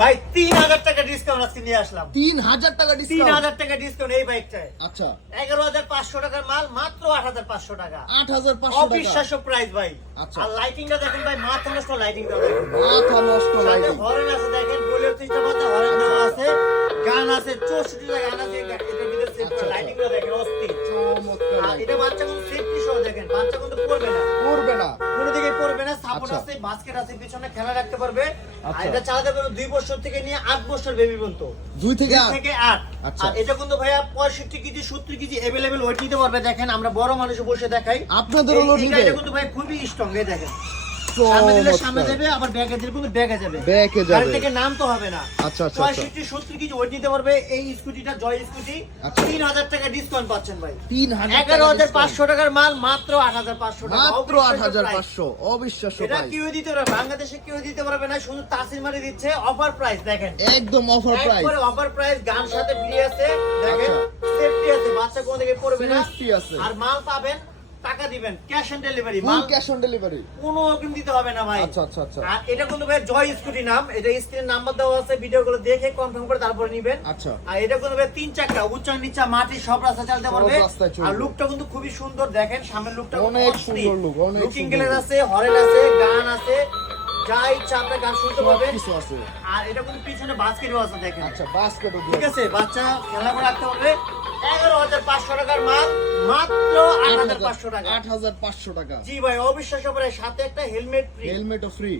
ভাই 3000 টাকা ডিসকাউন্ট আজকে নিয়ে আসলাম। 3000 টাকা ডিসকাউন্ট। 3000 টাকা ডিসকাউন্ট এই বাইকটায়। আচ্ছা 11500 টাকার মাল মাত্র 8500 টাকা। 8500 টাকা। অবিশ্বাস্য প্রাইস ভাই। আচ্ছা। আর লাইটিংটা দেখেন ভাই, মাথা নষ্ট লাইটিংটা দেখেন। মাথা নষ্ট সাথে লাইটিং। হরেন আছে দেখেন, বলে 30টা মধ্যে হরেন দেওয়া আছে, গান আছে 64টা গান আছে, এটার ভিতরে সেট আচ্ছা, করা লাইটিংটা দেখেন অস্থির। চমৎকার আর এটা বাচ্চা কিন্তু সেফটি সহ দেখেন, বাচ্চা কিন্তু পড়বে না, করবে না। কোনো দিকে পড়বে না, সাপোর্ট আচ্ছা। আছে, বাস্কেট আছে, পিছনে খেলা রাখতে পারবে। আর আচ্ছা। এটা চালাতে পারবে 2 বছর থেকে নিয়ে 8 বছর বেবি পর্যন্ত। 2 থেকে 2 8। থেকে 8। আচ্ছা। আর এটা কিন্তু ভাইয়া 65 কেজি 70 কেজি अवेलेबल ওয়েট নিতে পারবে। দেখেন আমরা বড় মানুষ বসে দেখাই, আপনাদেরও লোড নিবে। এটা কিন্তু ভাই খুবই স্ট্রং। এই দেখেন সামনে দিলে সামনে যাবে, আবার ব্যাগে দিলে কিন্তু ব্যাগে যাবে, ব্যাগে যাবে। গাড়ি থেকে নাম তো হবে না। আচ্ছা, আচ্ছা, 65 70 কেজি ওয়েট নিতে পারবে এই স্কুটিটা, জয় স্কুটি। আচ্ছা। 3000 টাকা ডিসকাউন্ট পাচ্ছেন ভাই। 3000 টাকা 11500 টাকার মাল মাত্র 8500 টাকা। মাত্র অবিশ্বাস্য price। 8500। অবিশ্বাস্য এটা প্রাইস। কেউ দিতে পারবে, বাংলাদেশে কেউ দিতে পারবে না, শুধু তাসির মারি দিচ্ছে অফার প্রাইস। দেখেন একদম অফার প্রাইস। একবারে অফার প্রাইস, গান সাথে ফ্রি আছে, দেখেন আচ্ছা। সেফটি আছে, বাচ্চা কোন দিকে পড়বে না। Safety আছে। আর মাল পাবেন, টাকা দিবেন ক্যাশ অন ডেলিভারি। ফুল মাল ক্যাশ অন ডেলিভারি। কোনো অগ্রিম দিতে হবে না ভাই। আচ্ছা আচ্ছা আচ্ছা। আর এটা কিন্তু ভাই জয় স্কুটি নাম, এটা স্ক্রিন নাম্বার দেওয়া আছে, ভিডিও গুলো দেখে কনফার্ম করে তারপরে নেবেন। আচ্ছা। আর এটা কিন্তু ভাই 3 চাকা, উচ্চ নিচা মাটি সব রাস্তা চালাতে পারবে। সব রাস্তায় চলবে। আর লুকটা কিন্তু খুবই সুন্দর, দেখেন সামনের লুকটা অনেক সুন্দর look, অনেক লুকিং সুন্দর গ্লাস look। আছে, হরেন আছে, গান আছে, যা ইচ্ছা আপনি গান শুনতে সব পারবেন। কিছু আছে। আর এটা কিন্তু পিছনে বাস্কেটও আছে দেখেন। আচ্ছা বাস্কেটও ঠিক আছে, বাচ্চা খেলা করে রাখতে পারবে। 11500 টাকার মাল মাত্র 8500 টাকা। 8500 টাকা। জি ভাই, অবিশ্বাস্য প্রায়, সাথে একটা হেলমেট ফ্রি। হেলমেটও ফ্রি।